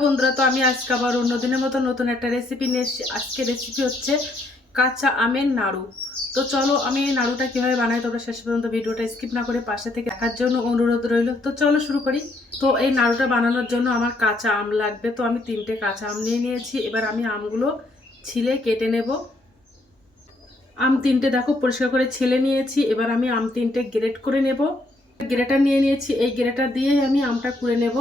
বন্ধুরা, তো আমি আজকে আবার অন্যদিনের মতো নতুন একটা রেসিপি নিয়ে এসেছি। আজকে রেসিপি হচ্ছে কাঁচা আমের নাড়ু। তো চলো আমি এই নাড়ুটা কীভাবে বানাই তোমরা শেষ পর্যন্ত ভিডিওটা স্কিপ না করে পাশে থেকে দেখার জন্য অনুরোধ রইল। তো চলো শুরু করি। তো এই নাড়ুটা বানানোর জন্য আমার কাঁচা আম লাগবে। তো আমি 3টে কাঁচা আম নিয়ে নিয়েছি। এবার আমি আমগুলো ছিলে কেটে নেব। আম 3টে দেখো পরিষ্কার করে ছিলে নিয়েছি। এবার আমি আম 3টে গ্রেট করে নেব। গ্রেটার নিয়ে নিয়েছি, এই গ্রেটার দিয়ে আমি আমটা কুড়ে নেব।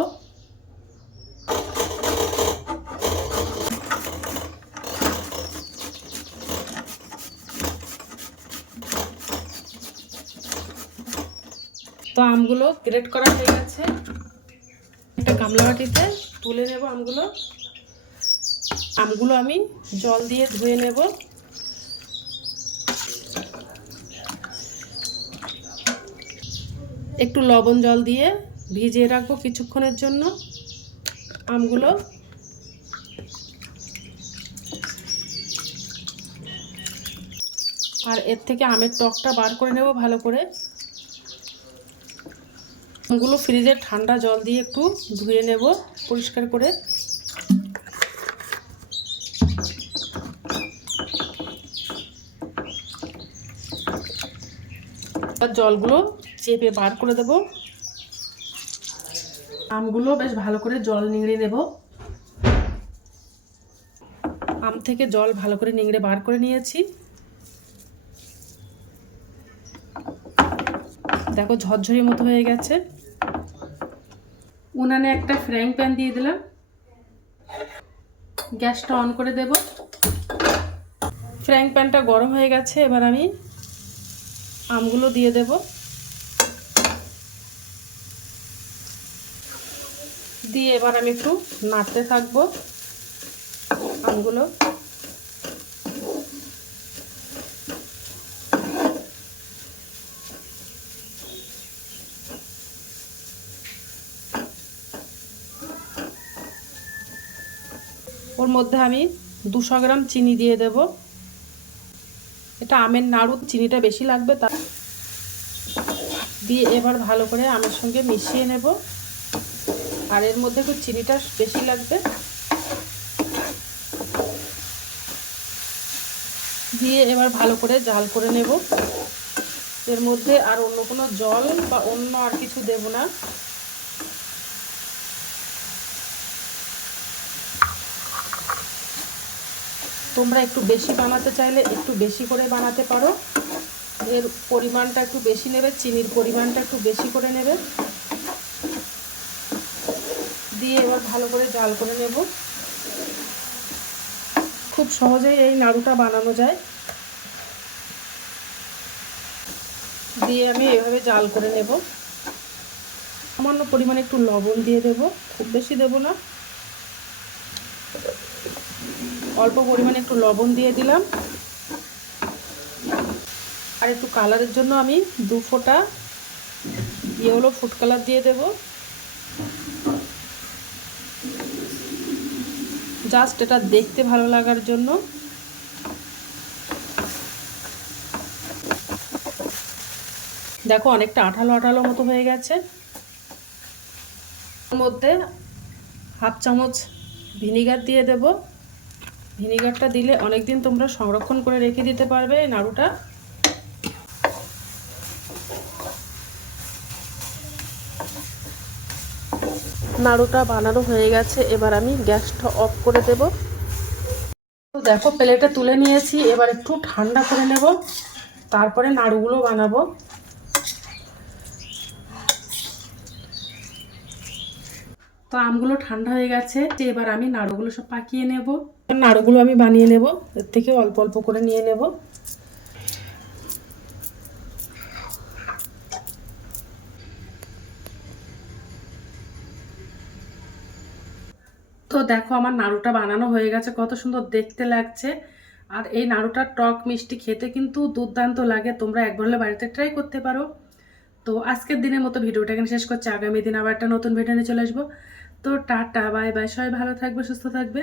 তো আমগুলো গ্রেট করা হয়ে গেছে। একটা গামলা বাটিতে তুলে নেব আমগুলো। আমগুলো আমি জল দিয়ে ধুয়ে নেব। একটু লবণ জল দিয়ে ভিজিয়ে রাখবো কিছুক্ষণের জন্য আমগুলো। আর এর থেকে আমের টকটা বার করে নেব ভালো করে। আমগুলো ফ্রিজের ঠান্ডা জল দিয়ে একটু ধুয়ে নেব পরিষ্কার করে। জলগুলো চেপে বার করে দেব। আমগুলো বেশ ভালো করে জল নিংড়ে নেব। আম থেকে জল ভালো করে নিংড়ে বার করে নিয়েছি। দেখো ঝরঝরি মতো হয়ে গেছে। উনানে একটা ফ্রাইং প্যান দিয়ে দিলাম। গ্যাসটা অন করে দেব। ফ্রাইং প্যানটা গরম হয়ে গেছে। এবার আমি আমগুলো দিয়ে দেব। দিয়ে এবার আমি একটু নাড়তে থাকবো আমগুলো। ওর মধ্যে আমি 200 গ্রাম চিনি দিয়ে দেব। এটা আমের নাড়ু, চিনিটা বেশি লাগবে। তা দিয়ে এবার ভালো করে আমের সঙ্গে মিশিয়ে নেব। আর এর মধ্যে একটু চিনিটা বেশি লাগবে। দিয়ে এবার ভালো করে জাল করে নেব। এর মধ্যে আর অন্য কোনো জল বা অন্য আর কিছু দেব না। তোমরা একটু বেশি বানাতে চাইলে একটু বেশি করে বানাতে পারো। এর পরিমাণটা একটু বেশি নেবে, চিনির পরিমাণটা একটু বেশি করে নেবে। দিয়ে এবার ভালো করে জাল করে নেব। খুব সহজেই এই নাড়ুটা বানানো যায়। দিয়ে আমি এভাবে জাল করে নেব। সামান্য পরিমাণে একটু লবণ দিয়ে দেব, খুব বেশি দেব না। অল্প পরিমাণে একটু লবণ দিয়ে দিলাম। আর একটু কালারের জন্য আমি 2 ফোঁটা ইয়েলো ফুড কালার দিয়ে দেব। জাস্ট এটা দেখতে ভালো লাগার জন্য। দেখো অনেকটা আঠালো আঠালো মতো হয়ে গেছে। এর মধ্যে হাফ চামচ ভিনিগার দিয়ে দেব। ভিনিগারটা দিলে অনেক দিন তোমরা সংরক্ষণ করে রেখে দিতে পারবে এই নাড়ুটা। নাড়ুটা বানানো হয়ে গেছে। এবার আমি গ্যাসটা অফ করে দেব। তো দেখো প্লেটে তুলে নিয়েছি। এবার একটু ঠান্ডা করে নেব, তারপরে নাড়ুগুলো বানাবো। তো আমগুলো ঠান্ডা হয়ে গেছে। এবার আমি নাড়ুগুলো সব পাকিয়ে নেব। নাড়ুগুলো আমি বানিয়ে নেব, এর থেকে অল্প অল্প করে নিয়ে নেব। তো দেখো আমার নাড়ুটা বানানো হয়ে গেছে, কত সুন্দর দেখতে লাগছে। আর এই নাড়ুটার টক মিষ্টি খেতে কিন্তু দুর্দান্ত লাগে। তোমরা একবার হলে বাড়িতে ট্রাই করতে পারো। তো আজকের দিনের মতো ভিডিওটা এখানে শেষ করছি। আগামী দিন আবার একটা নতুন ভিডিও নিয়ে চলে আসবো। তো টাটা, বাই বাই, সবাই ভালো থাকবে, সুস্থ থাকবে।